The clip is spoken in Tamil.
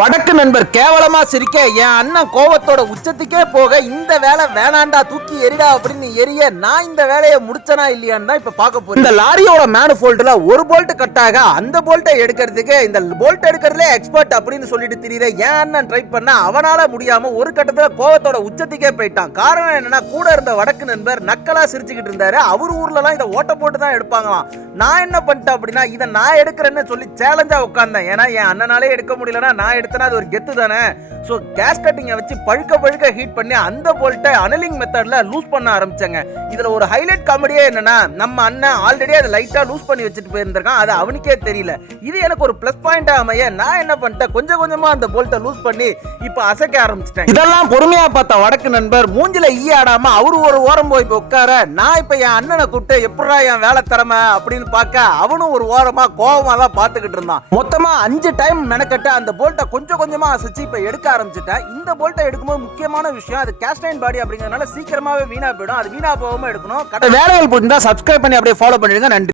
வடக்கு நண்பர் கேவலமா சிரிக்க என் அண்ணன் கோவத்தோட உச்சத்துக்கே போக இந்த வேலை வேணாண்டா தூக்கி எரிடா அப்படின்னு எரிய நான் இந்த வேலையை முடிச்சனா இல்லையான்னு தான் இப்ப பார்க்க போறேன். இந்த லாரியோட மேனுஃபோல்ட்ல ஒரு போல்ட் கட்டாக அந்த போல்ட்டை எடுக்கிறதுக்கு இந்த போல்ட் எடுக்கிறதுல எக்ஸ்பர்ட் அப்படின்னு சொல்லிட்டு திரியிற என் அண்ணன் ட்ரை பண்ண அவனால முடியாம ஒரு கட்டத்துல கோவத்தோட உச்சத்துக்கே போயிட்டான். காரணம் என்னன்னா கூட இருந்த வடக்கு நண்பர் நக்கலா சிரிச்சுக்கிட்டு இருந்தாரு. அவர் ஊர்ல எல்லாம் இதை ஓட்ட போட்டு தான் எடுப்பாங்களாம். நான் என்ன பண்ணிட்டேன் அப்படின்னா இதை நான் எடுக்கிறேன்னு சொல்லி சேலஞ்சா உட்கார்ந்தேன். ஏன்னா என் அண்ணனாலே எடுக்க முடியலன்னா நான் எடுத்தனா அது ஒரு கெத்து தானே. சோ கேஸ் கட்டிங்கை வச்சு பழுக்க ஹீட் பண்ணி அந்த போல்ட்டை அனலிங் மெத்தட்ல லூஸ் பண்ண ஆரம்பிச்சாங்க. இதுல ஒரு ஹைலைட் காமெடியே என்னன்னா நம்ம அண்ணன் ஆல்ரெடி அதை லைட்டா லூஸ் பண்ணி வச்சுட்டு போயிருந்திருக்கான். அது அவனுக்கே தெரியல. இது எனக்கு ஒரு பிளஸ் பாயிண்டா அமைய நான் என்ன பண்ணிட்டேன் கொஞ்சமா அந்த போல்ட்டை லூஸ் பண்ணி இப்ப அசைக்க ஆரம்பிச்சிட்டேன். இதெல்லாம் பொறுமையா பார்த்த வடக்கு நண்பர் மூஞ்சில ஈ ஆடாம அவரு ஒரு ஓரம் போய் உட்கார நான் இப்ப என் அண்ணனை கூப்பிட்டு எப்படா என் வேலை திறமை அப்படின்னு பார்க்க அவனும் ஒரு ஓரமா கோவமா தான் பார்த்துக்கிட்டு இருந்தான். மொத்தமா 5 டைம் மெனக்கட்டு அந்த போல்ட்டை கொஞ்சமா அசைச்சு இப்ப எடுக்க ஆரம்பிச்சுட்டேன். இந்த போல்ட்டை எடுக்கும்போது முக்கியமான விஷயம் அது கேஸ்ட் அயர்ன் பாடி அப்படிங்கறதுனால சீக்கிரமாவே வீணா போயிடும். அது வீணா போகாம எடுக்கணும். வேலைகள் போட்டுருந்தா சப்ஸ்கிரைப் பண்ணி அப்படியே ஃபாலோ பண்ணிடுங்க. நன்றி.